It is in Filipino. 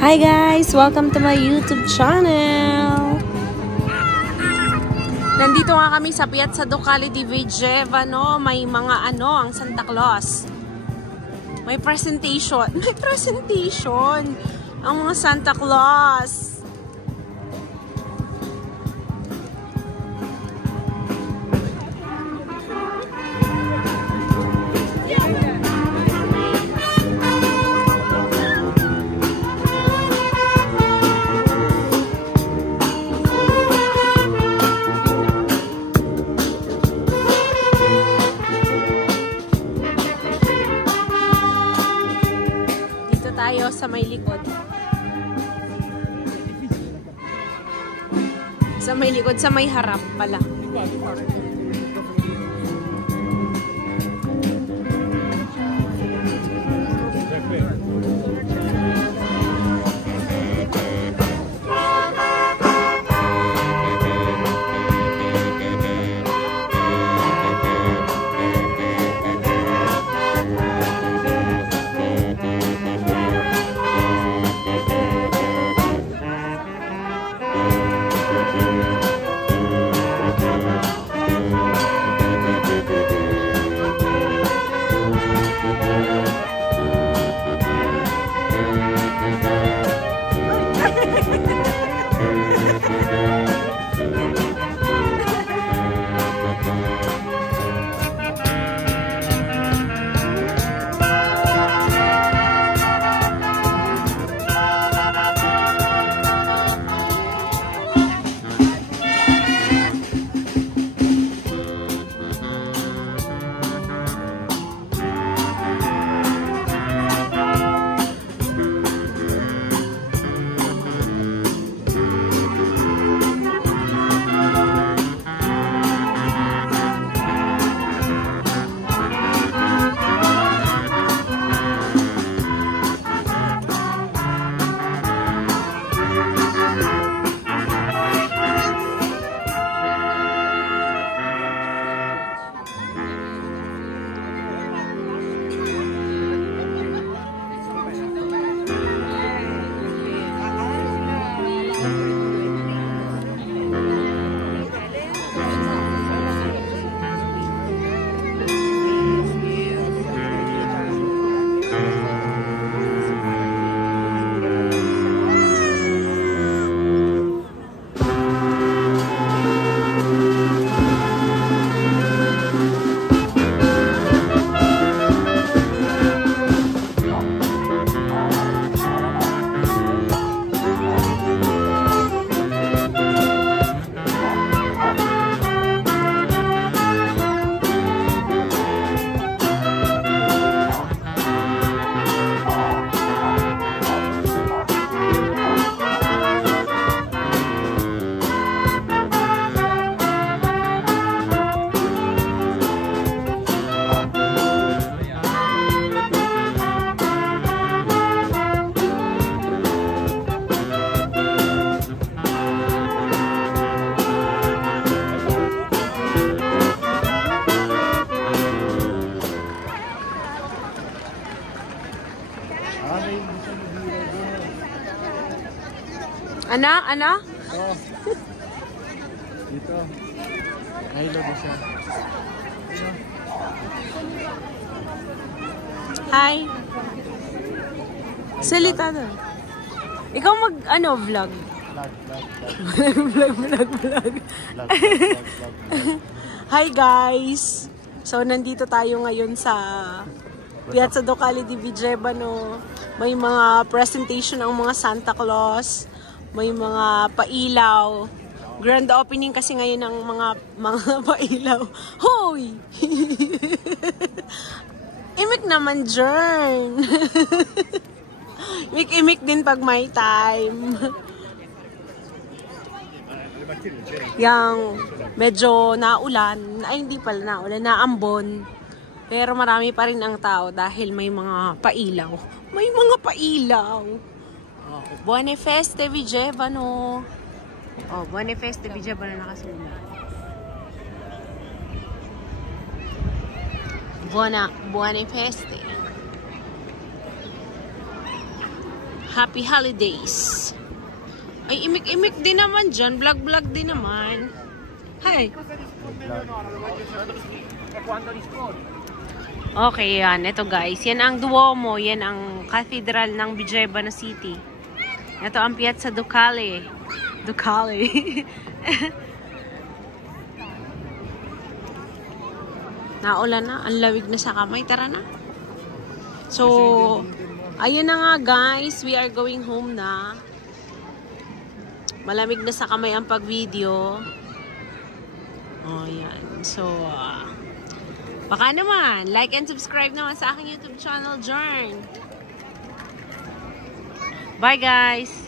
Hi guys! Welcome to my YouTube channel! Nandito nga kami sa Piazza Ducale di Vigevano. May mga ang Santa Claus. May presentation. May presentation! Ang mga Santa Claus. Tayo sa may likod. Sa may likod, sa may harap pala. Ana? Oh. Dito. Nahilo na siya. Hi. Salita doon. Ikaw vlog. Vlog. Hi guys. So nandito tayo ngayon sa Piazza Ducale di Vigevano. May mga presentation ang mga Santa Claus. May mga pailaw. Grand opening kasi ngayon ng mga pailaw. Hoy! Imik naman, Jern. Imik din pag may time. Yang medyo naulan. Ay, hindi pala naulan. Naambon. Pero marami pa rin ang tao dahil may mga pailaw. May mga pailaw. Buone Feste Vigevano. Oh, Buone Feste Vigevano nakasulat. Buone Feste. Happy holidays. Ay, imik-imik din naman dyan. Vlog-vlog din naman. Hi. Okay, yan. Ito guys. Yan ang Duomo. Yan ang cathedral ng Vigevano City. Ito ang Piazza Ducale. Ducale. Naulan na. Ang lawig na sa kamay. Tara na. So, ayun na nga guys. We are going home na. Malamig na sa kamay ang pag-video. Oh, yan. So, baka naman, like and subscribe naman sa aking YouTube channel, Jorn. Bye guys!